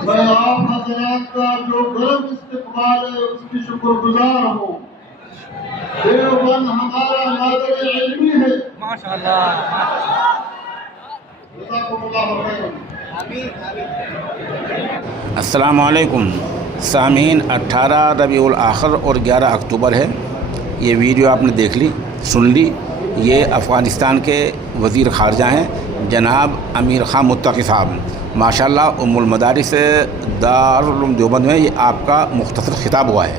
میں آپ حضرات کا جو گرم استقبال ہے اس کی شکر گزار ہوں. دیوبند ہمارا ناظر علمی ہے. ماشاءاللہ. جزاکم اللہ خیرا. السلام علیکم سامعین. 18 ربیع الاخر اور 11 اکتوبر ہے. یہ ویڈیو آپ نے دیکھ لی، سن لی. یہ افغانستان کے وزیر خارجہ ہیں جناب امیر خان متقی صاحب. ماشاءاللہ ام المدارس دارالعلوم دیوبند میں یہ آپ کا مختصر خطاب ہوا ہے.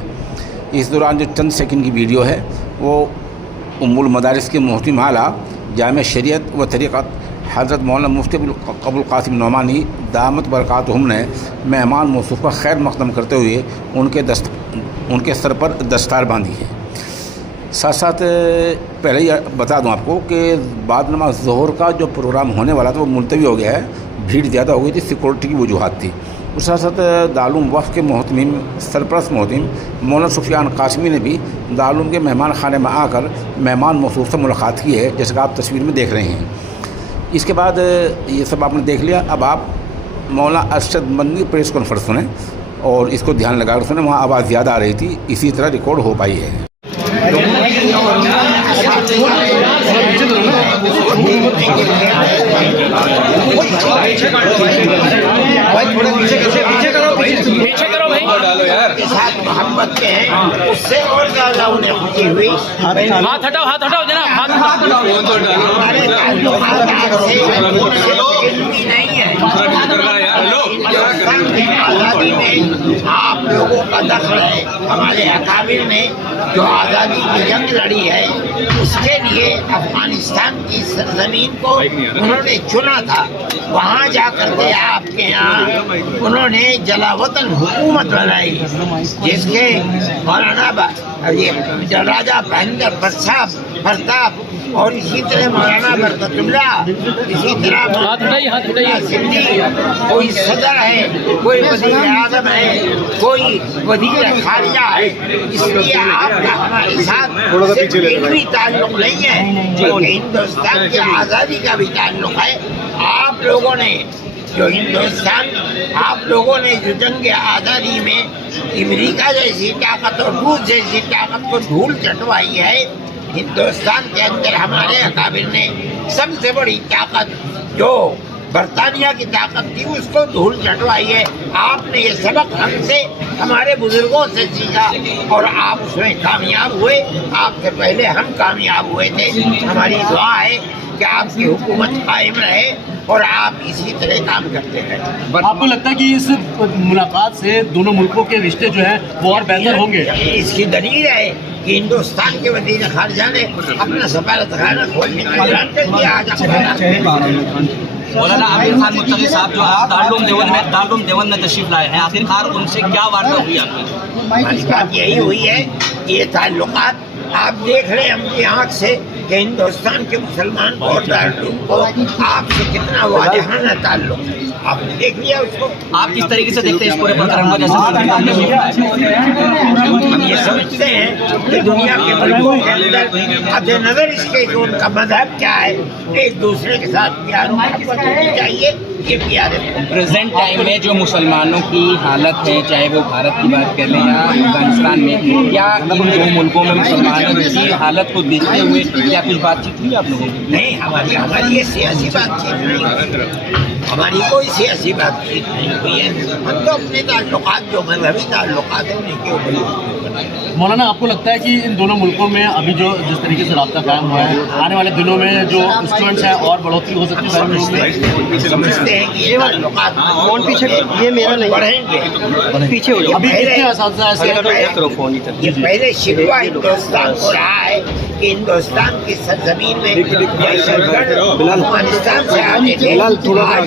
اس دوران جو چند سیکنڈ کی ویڈیو ہے وہ ام المدارس کے محتم اعلیٰ جامع شریعت و طریقت حضرت مولانا مفتی ابو القاسم نعمانی دامت برکاتہم نے مہمان موصوف کا خیر مقدم کرتے ہوئے ان کے سر پر دستار باندھی ہے. ساتھ ساتھ پہلے ہی بتا دوں آپ کو کہ بعد نماز ظہر کا جو پروگرام ہونے والا تھا وہ ملتوی ہو گیا ہے. بھیڑ زیادہ ہو گئی تھی، سیکورٹی کی وجوہات تھی. اس ساتھ ساتھ دارالعلوم وقف کے محتمم سرپرست محتم مولانا سفیان قاسمی نے بھی دارالعلوم کے مہمان خانے میں آ کر مہمان موصوف سے ملاقات کی ہے، جیسے کہ آپ تصویر میں دیکھ رہے ہیں. اس کے بعد یہ سب آپ نے دیکھ لیا. اب آپ مولانا ارشد مدنی پریس کانفرنس سنیں اور اس کو دھیان لگا کر سنیں. وہاں آواز زیادہ آ رہی تھی، اسی طرح ریکارڈ ہو پائی ہے. محبت کے ہیں اس سے اور زیادہ انہیں خوشی ہوئی. ہاتھ ہٹاؤ جناب. نہیں ہے آزادی میں آپ لوگوں کا دخل ہے. ہمارے اکابر نے جو آزادی کی جنگ لڑی ہے اس کے لیے افغانستان کی سرزمین کو انہوں نے چنا تھا. وہاں جا کر کے آپ کے یہاں انہوں نے جلا وطن حکومت بنائی جس کے مولانا راجہ مہندر پرتاپ اور اسی طرح مولانا برکت اللہ، اسی طرح سندھی، کوئی صدر ہے، کوئی وزیر اعظم ہے، کوئی وزیر خارجہ ہے. اس لیے آپ کا ہمارے ساتھ صرف علمی تعلق نہیں ہے بلکہ ہندوستان کی آزادی کا بھی تعلق ہے. آپ لوگوں نے جو جنگ آزادی میں امریکہ جیسی طاقت اور روس جیسی طاقت کو دھول چٹوائی ہے، ہندوستان کے اندر ہمارے اکابر نے سب سے بڑی طاقت جو برطانیہ کی طاقت تھی اس کو دھول چٹوائی ہے. آپ نے یہ سبق ہم سے، ہمارے بزرگوں سے سیکھا اور آپ اس میں کامیاب ہوئے. آپ سے پہلے ہم کامیاب ہوئے تھے. ہماری دعا ہے کہ آپ کی حکومت قائم رہے اور آپ اسی طرح کام کرتے رہیں. آپ کو لگتا ہے کہ اس ملاقات سے دونوں ملکوں کے رشتے جو ہیں وہ اور بہتر ہوں گے؟ اس کی دلیل ہے کہ ہندوستان کے وزیر خارجہ نے اپنا سفارت خانہ کھولنے کا اعلان کر دیا. آج مولانا امیر خان متقی صاحب جو آپ دارالعلوم دیوبند میں تشریف لائے ہیں، آخرکار ان سے کیا وعدہ ہوئی آپ کی؟ ہماری بات یہی ہوئی ہے کہ یہ تعلقات آپ دیکھ رہے ہیں ہم کی آنکھ سے کہ ہندوستان کے مسلمان اور دارالعلوم کو آپ سے کتنا واضحانہ تعلق ہے. آپ نے دیکھ لیا اس کو. آپ کس طریقے سے دیکھتے ہیں اس پورے پروگرام کو؟ جیسے ہم یہ سمجھتے ہیں کہ دنیا کے ملکوں کے اندر حد نظر اس کے کہ ان کا مذہب کیا ہے، ایک دوسرے کے ساتھ پیار محبت ہونی چاہیے. یہ پیار ہے. پریزنٹ ٹائم میں جو مسلمانوں کی حالت ہے، چاہے وہ بھارت کی بات کر لیں یا افغانستان میں، کیا ان دو ملکوں میں مسلمانوں کی حالت کو دیکھتے ہوئے کیا کچھ بات چیت ہوئی آپ لوگوں کی؟ نہیں، ہماری یہ سیاسی بات چیت نہیں ہوئی. ہماری کوئی سیاسی بات چیت نہیں ہوئی ہے. ہم تو اپنے تعلقات جو مذہبی تعلقات ہیں انہیں کے اوپر. مولانا آپ کو لگتا ہے کہ ان دونوں ملکوں میں ابھی جو جس طریقے سے رابطہ قائم ہوا ہے، آنے والے دنوں میں جو اسٹوڈنٹس ہیں اور بڑھوتری ہو سکتی ہے؟ سمجھتے ہیں کہ یہ تعلقات یہ میرا نہیں بڑھیں گے. پیچھے ابھی کتنے اساتذہ ایسے یہ پہلے شکوہ ہندوستان کو رہا ہے کہ ہندوستان کی سرزمین میں افغانستان سے آتے تھے. آج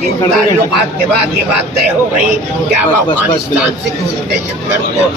ان تعلقات کے بعد یہ بات طے ہو گئی کہ اب افغانستان سے کسی دہشت گرد کو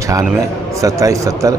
96 27 70